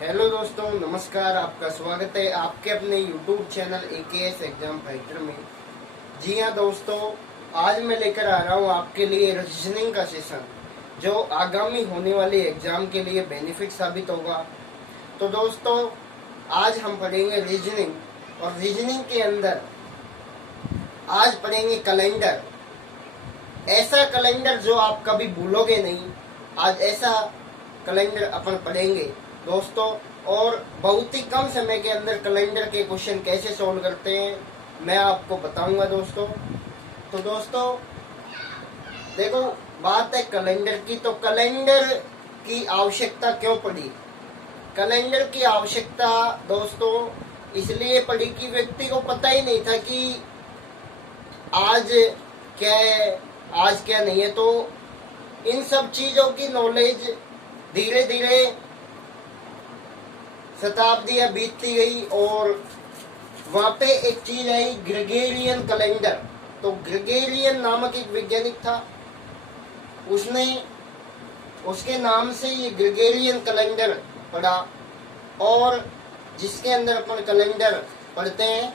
Hello दोस्तों, नमस्कार। आपका स्वागत है आपके अपने YouTube channel AKS exam fighter में। जी हाँ दोस्तों, आज मैं लेकर आ रहा हूँ आपके लिए रीजनिंग का सेशन, जो आगामी होने वाले एग्जाम के लिए बेनिफिट साबित होगा। तो दोस्तों, आज हम पढ़ेंगे रीजनिंग, और रीजनिंग के अंदर आज पढ़ेंगे कैलेंडर। ऐसा कैलेंडर जो आप कभी भूलोगे नहीं। आज ऐसा कैलेंडर अपन पढ़ेंगे दोस्तों, और बहुत ही कम समय के अंदर कैलेंडर के क्वेश्चन कैसे सॉल्व करते हैं मैं आपको बताऊंगा दोस्तों। तो दोस्तों देखो, बात है कैलेंडर की। तो कैलेंडर की आवश्यकता क्यों पड़ी? कैलेंडर की आवश्यकता दोस्तों इसलिए पड़ी कि व्यक्ति को पता ही नहीं था कि आज क्या है, आज क्या नहीं है। तो इन सब चीजों की नॉलेज धीरे धीरे शताब्दियां बीतती गई, और वहां पे एक चीज आई, ग्रेगोरियन कैलेंडर। तो ग्रेगोरियन नामक एक वैज्ञानिक था, उसने उसके नाम से ये ग्रेगोरियन कैलेंडर पढ़ा, और जिसके अंदर अपन कैलेंडर पढ़ते हैं।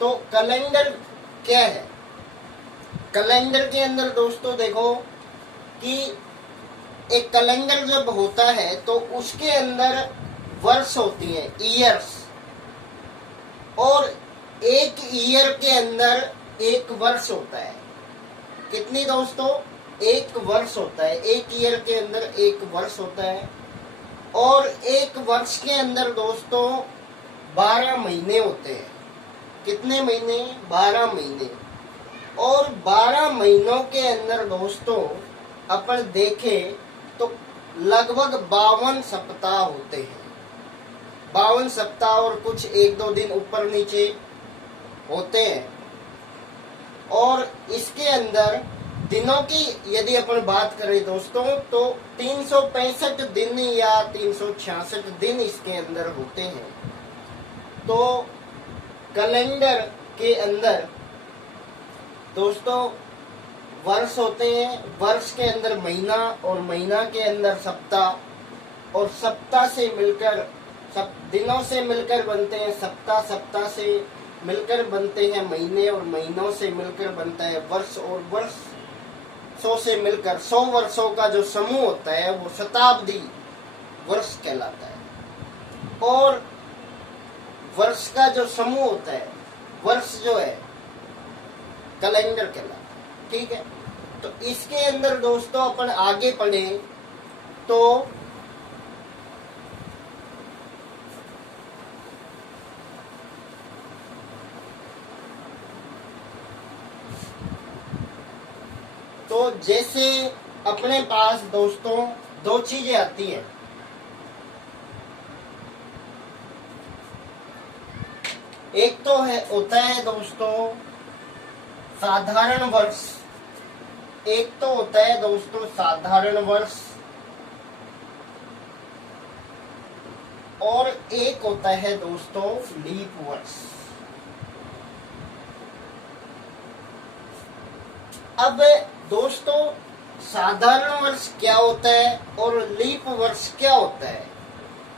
तो कैलेंडर क्या है? कैलेंडर के अंदर दोस्तों देखो कि एक कैलेंडर जब होता है तो उसके अंदर वर्ष होती है, ईयर्स, और एक ईयर के अंदर एक वर्ष होता है। कितनी दोस्तों? एक वर्ष होता है। एक ईयर के अंदर एक वर्ष होता है, और एक वर्ष के अंदर दोस्तों 12 महीने होते हैं। कितने महीने? 12 महीने। और 12 महीनों के अंदर दोस्तों अपन देखें तो लगभग 52 सप्ताह होते हैं। 52 सप्ताह और कुछ 1-2 दिन ऊपर नीचे होते हैं। और इसके अंदर दिनों की यदि अपन बात करें दोस्तों तो 365 दिन या 366 दिन इसके अंदर होते हैं। तो कैलेंडर के अंदर दोस्तों वर्ष होते हैं, वर्ष के अंदर महीना, और महीना के अंदर सप्ताह, और सप्ताह से मिलकर सब दिनों से मिलकर बनते हैं सप्ताह, सप्ताह से मिलकर बनते हैं महीने, और महीनों से मिलकर बनता है वर्ष, और वर्षों से मिलकर 100 वर्षों का जो समूह होता है वो शताब्दी वर्ष कहलाता है। और वर्ष का जो समूह होता है, वर्ष जो है कैलेंडर कहलाता है। ठीक है, तो इसके अंदर दोस्तों अपन आगे पढ़े तो जैसे अपने पास दोस्तों 2 चीजें आती हैं। एक तो होता है दोस्तों साधारण वर्ष, एक तो होता है दोस्तों साधारण वर्ष, और एक होता है दोस्तों लीप वर्ष। अब दोस्तों साधारण वर्ष क्या होता है और लीप वर्ष क्या होता है,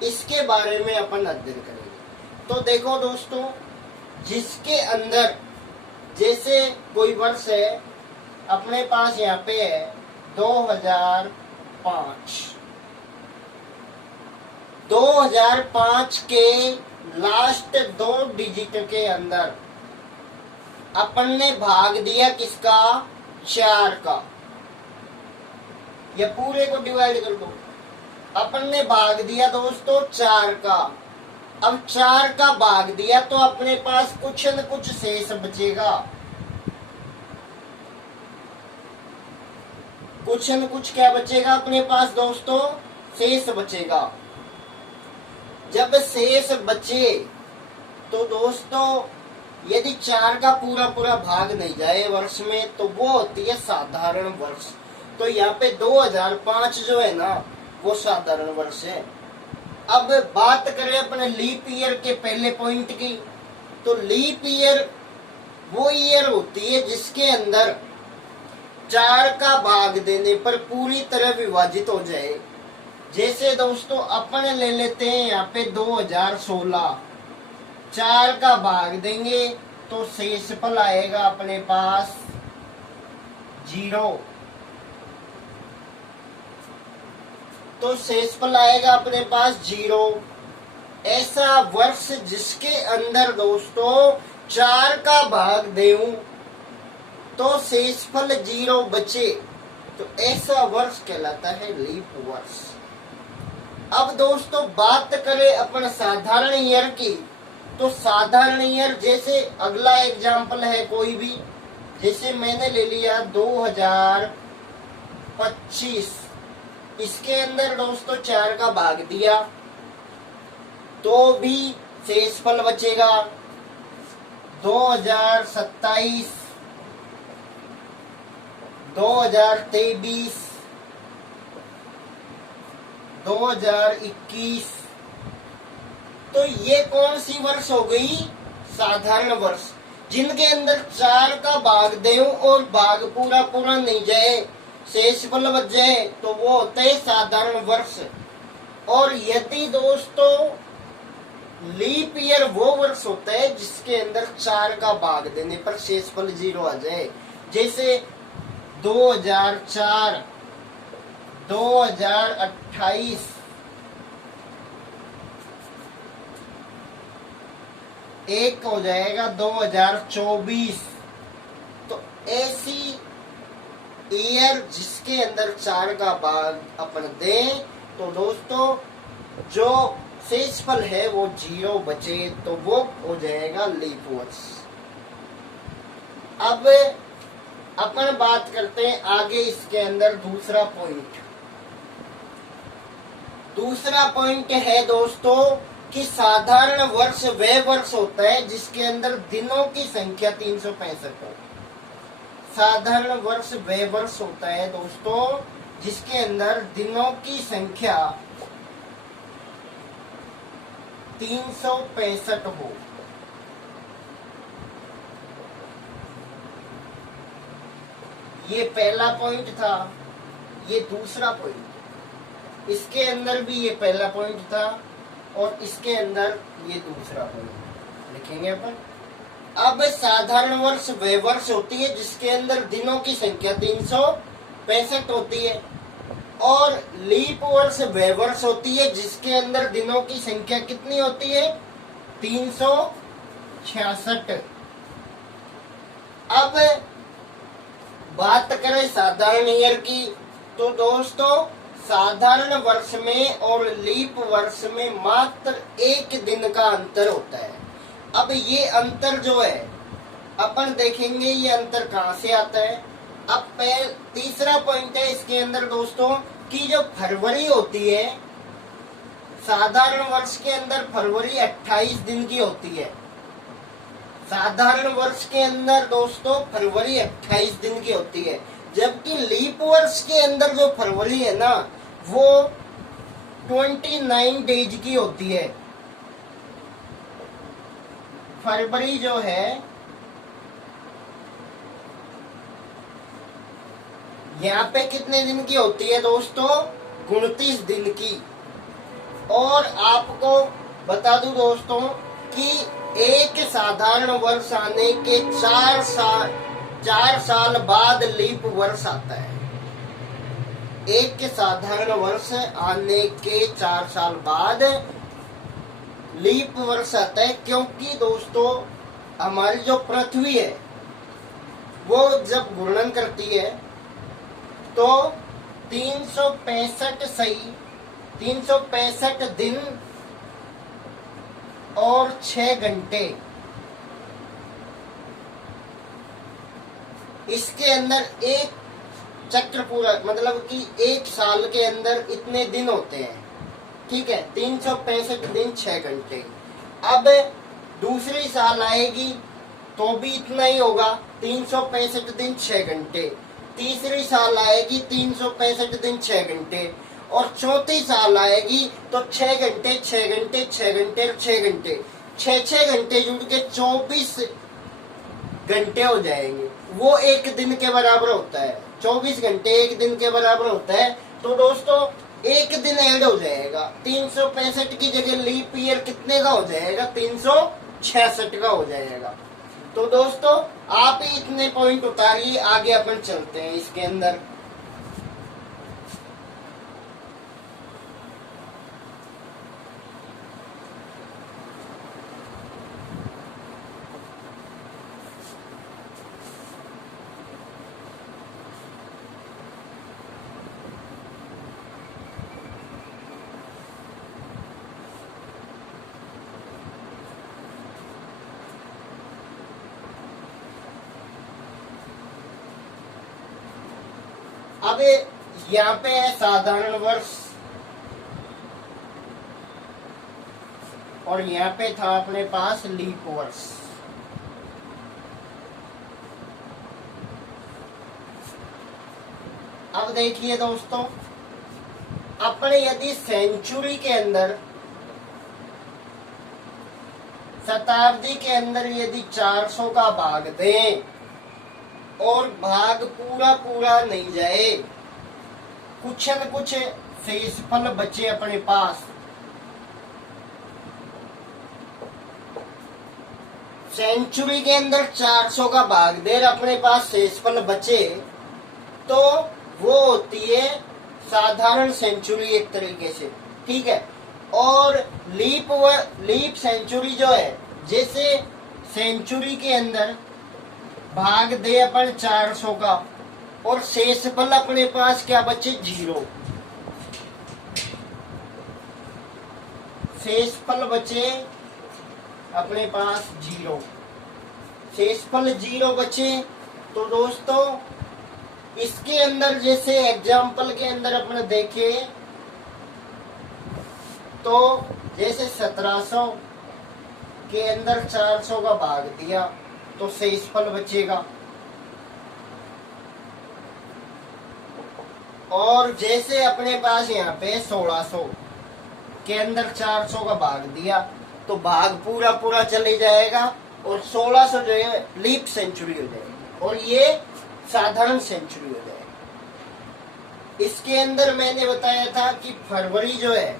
इसके बारे में अपन अध्ययन करेंगे। तो देखो दोस्तों, जिसके अंदर जैसे कोई वर्ष है, अपने पास यहाँ पे है 2005। 2005 के लास्ट 2 डिजिट के अंदर अपन ने भाग दिया किसका? 4 का। ये पूरे को डिवाइड कर दो। अपन ने भाग दिया दोस्तों 4 का। अब 4 का भाग दिया तो अपने पास कुछ न कुछ शेष बचेगा। कुछ न कुछ क्या बचेगा अपने पास दोस्तों? शेष बचेगा। जब शेष बचे तो दोस्तों यदि 4 का पूरा पूरा भाग नहीं जाए वर्ष में तो वो होती है साधारण वर्ष। तो यहाँ पे 2005 जो है ना वो साधारण वर्ष है। अब बात करें अपने लीप ईयर के पहले पॉइंट की, तो लीप ईयर वो ईयर होती है जिसके अंदर 4 का भाग देने पर पूरी तरह विभाजित हो जाए जैसे दोस्तों अपन ले लेते हैं यहाँ पे 2016, 4 का भाग देंगे तो शेषफल आएगा अपने पास 0। तो शेषफल आएगा अपने पास 0। ऐसा वर्ष जिसके अंदर दोस्तों 4 का भाग देऊं तो शेषफल 0 बचे, तो ऐसा वर्ष कहलाता है लीप वर्ष। अब दोस्तों बात करें अपन साधारण ईयर की, तो साधारण ईयर जैसे अगला एग्जाम्पल है कोई भी, जैसे मैंने ले लिया 2025, इसके अंदर दोस्तों 4 का भाग दिया तो भी शेषफल बचेगा 2027, 2023, 2021। तो ये कौन सी वर्ष हो गई? साधारण वर्ष, जिनके अंदर 4 का भाग दें और भाग पूरा पूरा नहीं जाए, शेषफल बच जाए, तो वो होते हैं साधारण वर्ष। और यदि दोस्तों लीप ईयर वो वर्ष होता है जिसके अंदर 4 का भाग देने पर शेषफल 0 आ जाए, जैसे 2004, 2028, एक हो जाएगा 2024। तो ऐसी ईयर जिसके अंदर 4 का भाग अपन दें तो दोस्तों जो शेषफल है वो 0 बचे, तो वो हो जाएगा लीप वर्ष। अब अपन बात करते हैं आगे इसके अंदर दूसरा पॉइंट। दूसरा पॉइंट है दोस्तों कि साधारण वर्ष वह वर्ष होता है जिसके अंदर दिनों की संख्या 365 हो। साधारण वर्ष वह वर्ष होता है दोस्तों जिसके अंदर दिनों की संख्या 365 हो। ये पहला पॉइंट था, ये दूसरा पॉइंट। इसके अंदर भी ये पहला पॉइंट था और इसके अंदर ये दूसरा पॉइंट लिखेंगे अपन। अब साधारण वर्ष वह वर्ष होती है जिसके अंदर दिनों की संख्या 365 होती है, और लीप वर्ष वह वर्ष होती है जिसके अंदर दिनों की संख्या कितनी होती है? 366। अब बात करें साधारण ईयर की, तो दोस्तों साधारण वर्ष में और लीप वर्ष में मात्र 1 दिन का अंतर होता है। अब ये अंतर जो है अपन देखेंगे ये अंतर कहाँ से आता है। अब तीसरा पॉइंट है इसके अंदर दोस्तों कि जो फरवरी होती है, साधारण वर्ष के अंदर फरवरी 28 दिन की होती है। साधारण वर्ष के अंदर दोस्तों फरवरी 28 दिन की होती है, जबकि लीप वर्ष के अंदर जो फरवरी है ना वो 29 डेज की होती है। फरवरी जो है यहाँ पे कितने दिन की होती है दोस्तों? 29 दिन की। और आपको बता दूं दोस्तों कि एक साधारण वर्ष आने के 4 साल बाद लीप वर्ष आता है। एक साधारण वर्ष आने के 4 साल बाद लीप वर्ष आता है, क्योंकि दोस्तों हमारी जो पृथ्वी है वो जब घूर्णन करती है तो 365 दिन और 6 घंटे, इसके अंदर एक चक्र पूरा, मतलब कि 1 साल के अंदर इतने दिन होते हैं। ठीक है, 365 दिन 6 घंटे। अब दूसरी साल आएगी तो भी इतना ही होगा, 365 दिन 6 घंटे। तीसरी साल आएगी 365 दिन 6 घंटे, और चौथी साल आएगी तो 6 घंटे 6 घंटे 6 घंटे 6 घंटे 6 घंटे जुड़ के 24 घंटे हो जाएंगे। वो 1 दिन के बराबर होता है। 24 घंटे 1 दिन के बराबर होता है। तो दोस्तों एक दिन ऐड हो जाएगा। 365 की जगह लीप ईयर कितने का हो जाएगा? 366 का हो जाएगा। तो दोस्तों आप ही इतने पॉइंट उतारिए, आगे अपन चलते हैं इसके अंदर। अब यहाँ पे है साधारण वर्ष और यहाँ पे था अपने पास लीप वर्ष। अब देखिए दोस्तों, अपने यदि सेंचुरी के अंदर, शताब्दी के अंदर यदि 400 का भाग दें और भाग पूरा पूरा नहीं जाए, कुछ न कुछ शेषफल बचे अपने पास, सेंचुरी के अंदर 400 का भाग देर अपने पास शेषफल बचे, तो वो होती है साधारण सेंचुरी एक तरीके से, ठीक है। और लीप सेंचुरी जो है, जैसे सेंचुरी के अंदर भाग दे अपन 400 का और शेषफल अपने पास क्या बचे? 0। शेषफल बचे अपने पास 0, शेषफल 0 बचे। तो दोस्तों इसके अंदर जैसे एग्जाम्पल के अंदर अपन देखे तो जैसे 1700 के अंदर 400 का भाग दिया तो शेषफल बचेगा, और जैसे अपने पास यहाँ पे 1600 के अंदर 400 का भाग दिया तो भाग पूरा पूरा चले जाएगा और 1600 जो है लीप सेंचुरी हो जाएगी और ये साधारण सेंचुरी हो जाएगी। इसके अंदर मैंने बताया था कि फरवरी जो है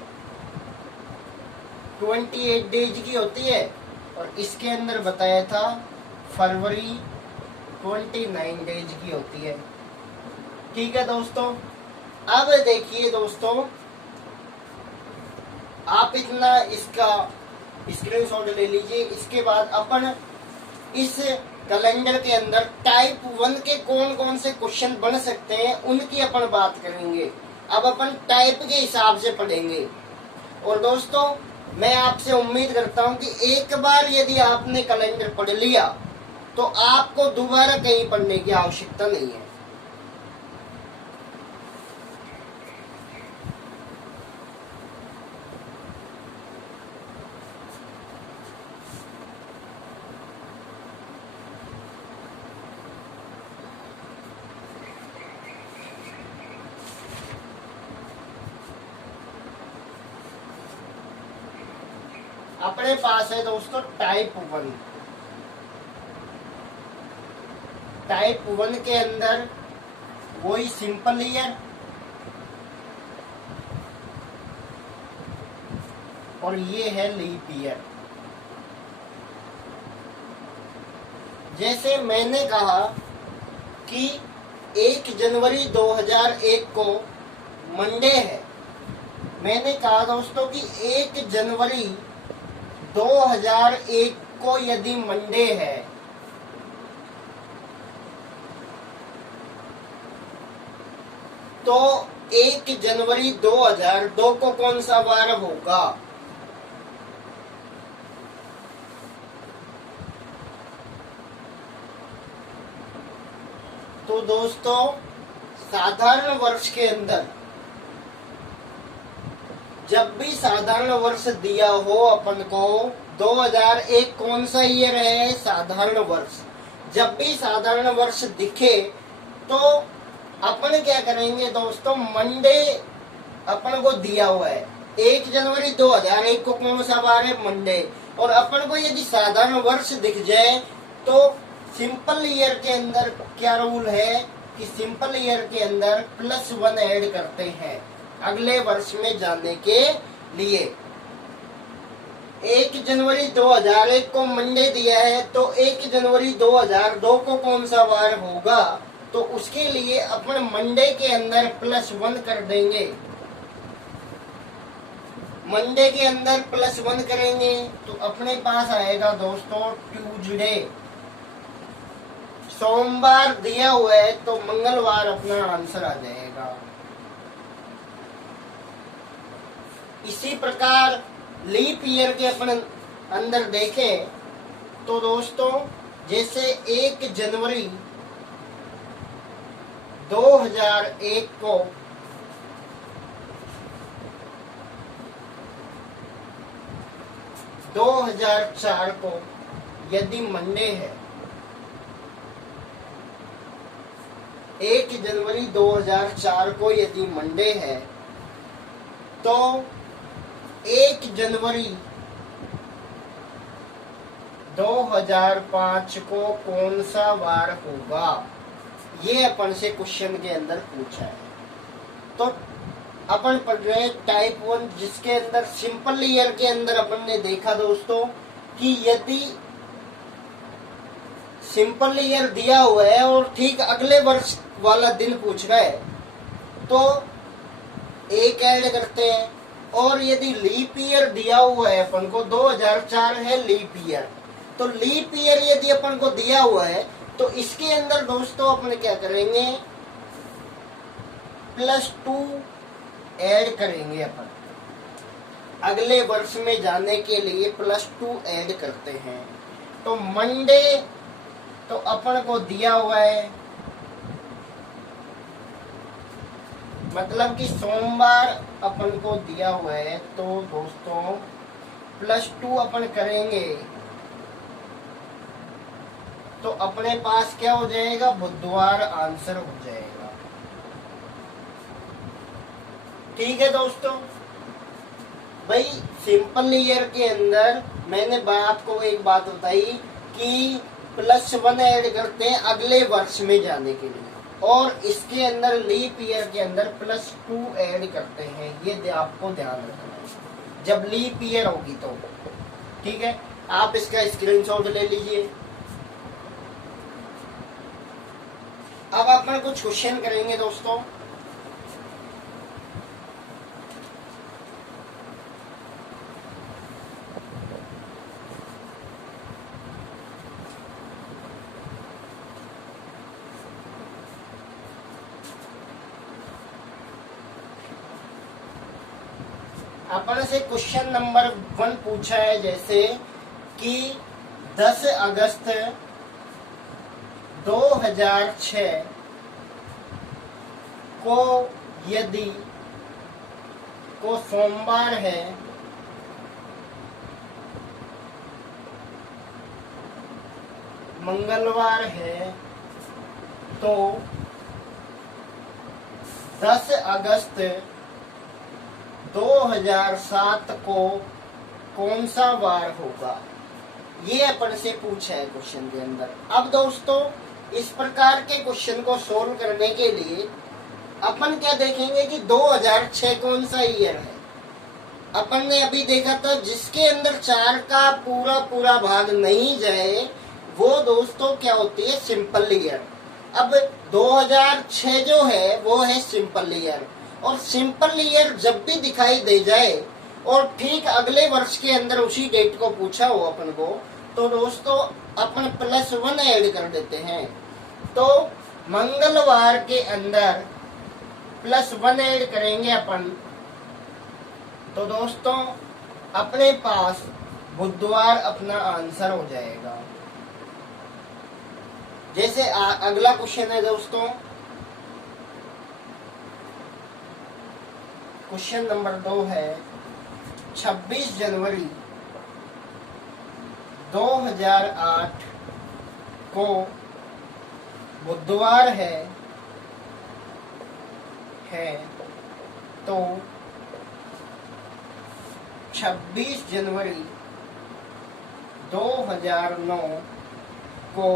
28 डेज की होती है और इसके अंदर बताया था फरवरी 29 डेज की होती है, ठीक है दोस्तों। अब देखिए दोस्तों, आप इतना इसका स्क्रीनशॉट ले लीजिए। इसके बाद अपन इस कैलेंडर के अंदर टाइप 1 के कौन कौन से क्वेश्चन बन सकते हैं उनकी अपन बात करेंगे। अब अपन टाइप के हिसाब से पढ़ेंगे। और दोस्तों मैं आपसे उम्मीद करता हूं कि एक बार यदि आपने कैलेंडर पढ़ लिया तो आपको दोबारा कहीं पढ़ने की आवश्यकता नहीं है। अपने पास है दोस्तों टाइप 1। टाइप 1 के अंदर वही सिंपल ईयर और ये है लीप ईयर। जैसे मैंने कहा कि 1 जनवरी 2001 को मंडे है, मैंने कहा दोस्तों कि 1 जनवरी 2001 को यदि मंडे है तो 1 जनवरी 2002 को कौन सा वार होगा? तो दोस्तों साधारण वर्ष के अंदर जब भी साधारण वर्ष दिया हो अपन को, 2001 कौन सा ईयर है? साधारण वर्ष। जब भी साधारण वर्ष दिखे तो अपन क्या करेंगे दोस्तों, मंडे अपन को दिया हुआ है 1 जनवरी 2001 को कौन सा वार है? मंडे। और अपन को यदि साधारण वर्ष दिख जाए तो सिंपल ईयर के अंदर क्या रूल है कि सिंपल ईयर के अंदर +1 ऐड करते हैं। अगले वर्ष में जाने के लिए। 1 जनवरी 2001 को मंडे दिया है, तो 1 जनवरी 2002 को कौन सा वार होगा, तो उसके लिए अपन मंडे के अंदर +1 कर देंगे। मंडे के अंदर +1 करेंगे तो अपने पास आएगा दोस्तों ट्यूजडे। सोमवार दिया हुआ है तो मंगलवार अपना आंसर आ जाएगा। इसी प्रकार लीप ईयर के अपन अंदर देखें तो दोस्तों जैसे 1 जनवरी 2001 को 2004 को यदि मंडे है, 1 जनवरी 2004 को यदि मंडे है, तो 1 जनवरी 2005 को कौन सा वार होगा, ये अपन से क्वेश्चन के अंदर पूछा है। तो अपन पढ़ रहे टाइप 1, जिसके अंदर सिंपल ईयर के अंदर अपन ने देखा दोस्तों कि यदि सिंपल ईयर दिया हुआ है और ठीक अगले वर्ष वाला दिन पूछ रहा है तो एक ऐड करते हैं। और यदि लीप ईयर दिया हुआ है अपन को 2004 है लीप ईयर, तो लीप ईयर यदि अपन को दिया हुआ है तो इसके अंदर दोस्तों अपन क्या करेंगे, +2 ऐड करेंगे। अपन अगले वर्ष में जाने के लिए +2 ऐड करते हैं। तो मंडे तो अपन को दिया हुआ है, मतलब कि सोमवार अपन को दिया हुआ है, तो दोस्तों +2 अपन करेंगे तो अपने पास क्या हो जाएगा, बुधवार आंसर हो जाएगा। ठीक है दोस्तों, भाई सिंपल ईयर के अंदर मैंने आपको एक बात बताई कि +1 ऐड करते हैं अगले वर्ष में जाने के लिए, और इसके अंदर लीप ईयर के अंदर +2 ऐड करते हैं। ये आपको ध्यान रखना है जब लीप ईयर होगी तो। ठीक है, आप इसका स्क्रीनशॉट ले लीजिए। अब अपन कुछ क्वेश्चन करेंगे दोस्तों। अपन से क्वेश्चन नंबर 1 पूछा है जैसे कि 10 अगस्त 2006 को यदि को सोमवार है, मंगलवार है, तो 10 अगस्त 2007 को कौन सा वार होगा, ये अपन से पूछा है क्वेश्चन के अंदर। अब दोस्तों इस प्रकार के क्वेश्चन को सोल्व करने के लिए अपन क्या देखेंगे कि 2006 कौन सा ईयर है। अपन ने अभी देखा था जिसके अंदर 4 का पूरा पूरा भाग नहीं जाए वो दोस्तों क्या होती है, सिंपल ईयर। अब 2006 जो है वो है सिंपल ईयर, और सिंपल ईयर जब भी दिखाई दे जाए और ठीक अगले वर्ष के अंदर उसी डेट को पूछा हो अपन को, तो दोस्तों अपन +1 ऐड कर देते हैं। तो मंगलवार के अंदर +1 ऐड करेंगे अपन, तो दोस्तों अपने पास बुधवार अपना आंसर हो जाएगा। जैसे अगला क्वेश्चन है दोस्तों, क्वेश्चन नंबर 2 है 26 जनवरी 2008 को बुधवार है तो 26 जनवरी 2009 को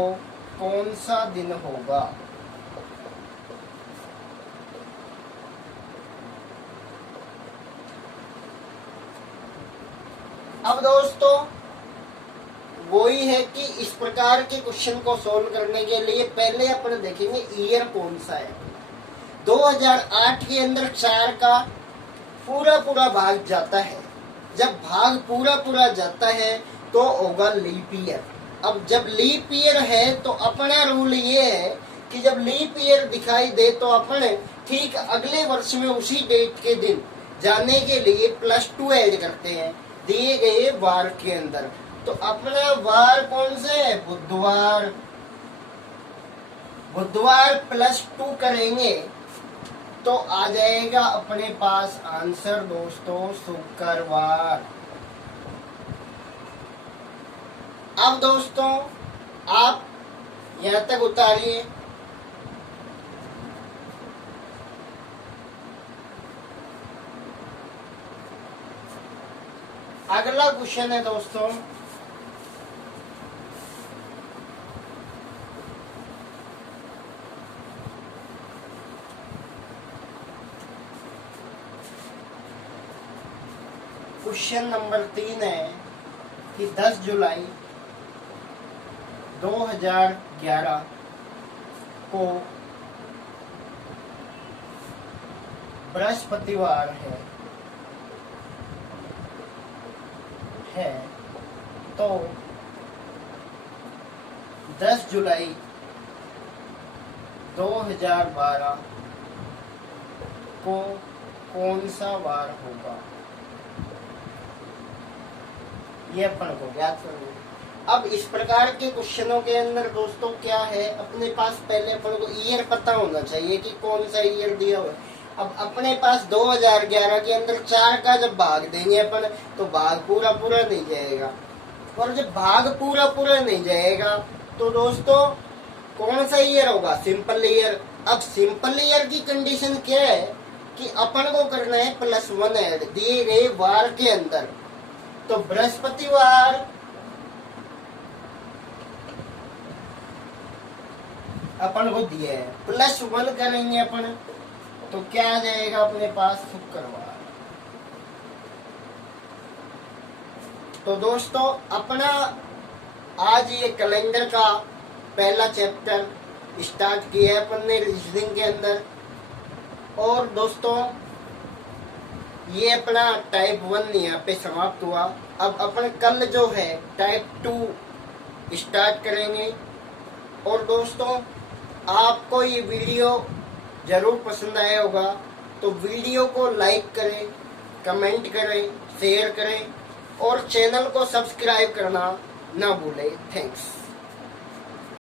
कौन सा दिन होगा। अब दोस्तों वही है कि इस प्रकार के क्वेश्चन को सोल्व करने के लिए पहले अपन देखेंगे ईयर कौन सा है। 2008 के अंदर 4 का पूरा भाग जाता है। जब भाग पूरा जाता है तो होगा लीप ईयर। अब जब लीप ईयर है तो अपना रूल ये है कि जब लीप ईयर दिखाई दे तो अपन ठीक अगले वर्ष में उसी डेट के दिन जाने के लिए +2 ऐड करते हैं दिए गए वार के अंदर। तो अपना वार कौन से है? बुधवार। बुधवार +2 करेंगे तो आ जाएगा अपने पास आंसर दोस्तों शुक्रवार। अब दोस्तों आप यहां तक उतारिए। अगला क्वेश्चन है दोस्तों क्वेश्चन नंबर 3 है कि 10 जुलाई 2011 को बृहस्पतिवार है तो 10 जुलाई 2012 को कौन सा वार होगा, ये अपन को ज्ञात करना है। अब इस प्रकार के क्वेश्चनों के अंदर दोस्तों क्या है, अपने पास पहले अपन को ईयर पता होना चाहिए कि कौन सा ईयर दिया हुआ है। अब अपने पास 2011 के अंदर 4 का जब भाग देंगे अपन तो भाग पूरा नहीं जाएगा, और जब भाग पूरा नहीं जाएगा तो दोस्तों कौन सा ईयर होगा? Simple year. अब सिंपल ईयर की कंडीशन क्या है कि अपन को करना है +1 ऐड दिए गए वार के अंदर। तो बृहस्पतिवार अपन को दिया है, +1 करेंगे अपन तो क्या आ जाएगा अपने पास? शुक्रवार। तो दोस्तों अपना आज ये कैलेंडर का पहला चैप्टर स्टार्ट किया है अपन ने रीजनिंग के अंदर। और दोस्तों ये अपना टाइप 1 यहाँ पे समाप्त हुआ। अब अपन कल जो है टाइप 2 स्टार्ट करेंगे। और दोस्तों आपको ये वीडियो जरूर पसंद आया होगा तो वीडियो को लाइक करें, कमेंट करें, शेयर करें और चैनल को सब्सक्राइब करना ना भूलें। थैंक्स।